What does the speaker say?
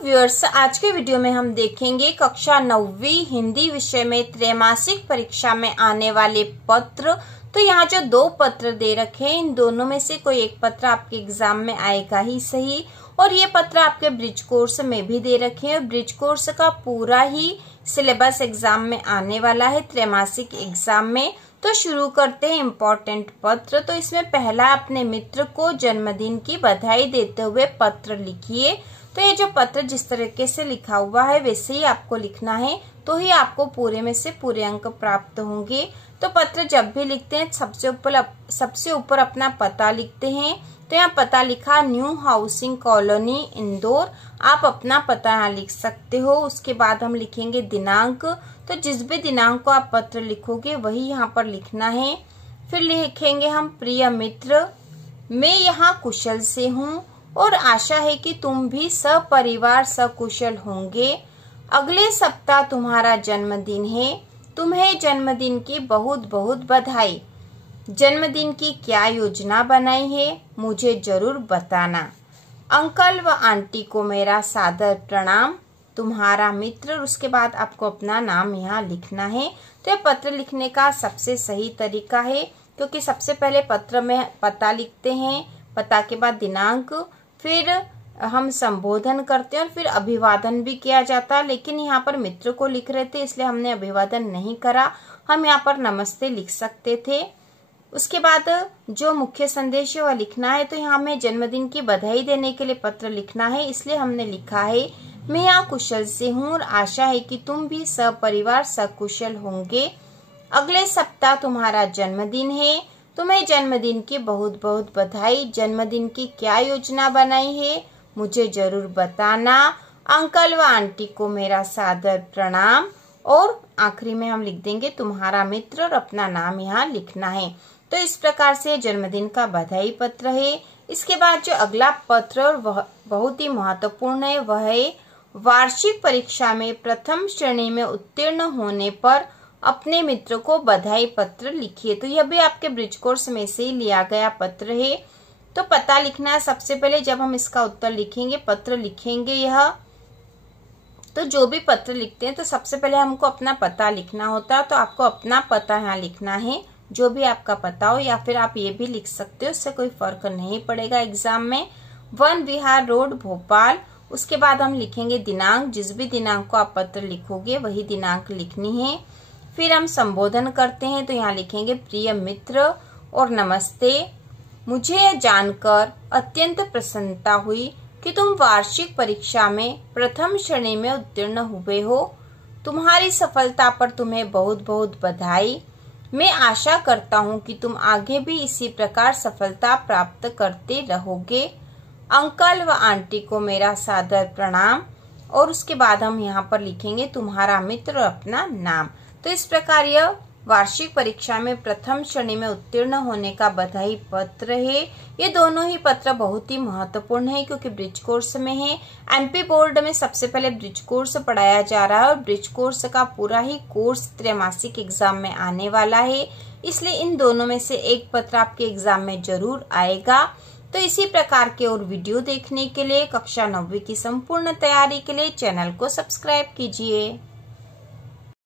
Viewers, आज के video में हम देखेंगे कक्षा 9वीं हिंदी विषय में त्रैमासिक परीक्षा में आने वाले पत्र। तो यहाँ जो दो पत्र दे रखे हैं, इन दोनों में से कोई एक पत्र आपके एग्जाम में आएगा ही सही। और ये पत्र आपके ब्रिज कोर्स में भी दे रखे हैं। ब्रिज कोर्स का पूरा ही सिलेबस एग्जाम में आने वाला है, त्रैमासिक एग्जाम में। तो शुरू करते हैं इम्पोर्टेंट पत्र। तो इसमें पहला, अपने मित्र को जन्मदिन की बधाई देते हुए पत्र लिखिए। तो ये जो पत्र जिस तरीके से लिखा हुआ है वैसे ही आपको लिखना है, तो ही आपको पूरे में से पूरे अंक प्राप्त होंगे। तो पत्र जब भी लिखते हैं सबसे ऊपर अपना पता लिखते हैं। तो यहाँ पता लिखा न्यू हाउसिंग कॉलोनी इंदौर, आप अपना पता यहाँ लिख सकते हो। उसके बाद हम लिखेंगे दिनांक। तो जिस भी दिनांक को आप पत्र लिखोगे वही यहाँ पर लिखना है। फिर लिखेंगे हम प्रिय मित्र, मैं यहाँ कुशल से हूँ और आशा है कि तुम भी सपरिवार सकुशल होंगे। अगले सप्ताह तुम्हारा जन्मदिन है, तुम्हें जन्मदिन की बहुत बहुत बधाई। जन्मदिन की क्या योजना बनाई है मुझे जरूर बताना। अंकल व आंटी को मेरा सादर प्रणाम, तुम्हारा मित्र। और उसके बाद आपको अपना नाम यहाँ लिखना है। तो ये पत्र लिखने का सबसे सही तरीका है, क्योंकि सबसे पहले पत्र में पता लिखते हैं, पता के बाद दिनांक, फिर हम संबोधन करते हैं और फिर अभिवादन भी किया जाता है। लेकिन यहाँ पर मित्र को लिख रहे थे इसलिए हमने अभिवादन नहीं करा, हम यहाँ पर नमस्ते लिख सकते थे। उसके बाद जो मुख्य संदेश है वह लिखना है। तो यहाँ हमें जन्मदिन की बधाई देने के लिए पत्र लिखना है, इसलिए हमने लिखा है मैं यहाँ कुशल से हूँ और आशा है कि तुम भी सपरिवार सकुशल होंगे। अगले सप्ताह तुम्हारा जन्मदिन है, तुम्हें जन्मदिन की बहुत बहुत बधाई। जन्मदिन की क्या योजना बनाई है मुझे जरूर बताना। अंकल व आंटी को मेरा सादर प्रणाम। और आखिरी में हम लिख देंगे तुम्हारा मित्र और अपना नाम यहाँ लिखना है। तो इस प्रकार से जन्मदिन का बधाई पत्र है। इसके बाद जो अगला पत्र और वह बहुत ही महत्वपूर्ण है, वह है वार्षिक परीक्षा में प्रथम श्रेणी में उत्तीर्ण होने पर अपने मित्र को बधाई पत्र लिखिए। तो यह भी आपके ब्रिज कोर्स में से ही लिया गया पत्र है। तो पता लिखना है सबसे पहले। जब हम इसका उत्तर लिखेंगे, पत्र लिखेंगे यह, तो जो भी पत्र लिखते हैं तो सबसे पहले हमको अपना पता लिखना होता है। तो आपको अपना पता यहाँ लिखना है, जो भी आपका पता हो, या फिर आप ये भी लिख सकते हो, उससे कोई फर्क नहीं पड़ेगा एग्जाम में। वन विहार रोड भोपाल। उसके बाद हम लिखेंगे दिनांक, जिस भी दिनांक को आप पत्र लिखोगे वही दिनांक लिखनी है। फिर हम संबोधन करते हैं, तो यहाँ लिखेंगे प्रिय मित्र और नमस्ते। मुझे यह जानकर अत्यंत प्रसन्नता हुई कि तुम वार्षिक परीक्षा में प्रथम श्रेणी में उत्तीर्ण हुए हो। तुम्हारी सफलता पर तुम्हें बहुत बहुत बधाई। मैं आशा करता हूँ कि तुम आगे भी इसी प्रकार सफलता प्राप्त करते रहोगे। अंकल व आंटी को मेरा सादर प्रणाम। और उसके बाद हम यहाँ पर लिखेंगे तुम्हारा मित्र और अपना नाम। तो इस प्रकार यह वार्षिक परीक्षा में प्रथम श्रेणी में उत्तीर्ण होने का बधाई पत्र है। ये दोनों ही पत्र बहुत ही महत्वपूर्ण है, क्योंकि ब्रिज कोर्स में है। एमपी बोर्ड में सबसे पहले ब्रिज कोर्स पढ़ाया जा रहा है और ब्रिज कोर्स का पूरा ही कोर्स त्रैमासिक एग्जाम में आने वाला है, इसलिए इन दोनों में से एक पत्र आपके एग्जाम में जरूर आएगा। तो इसी प्रकार के और वीडियो देखने के लिए, कक्षा 9वीं की संपूर्ण तैयारी के लिए चैनल को सब्सक्राइब कीजिए।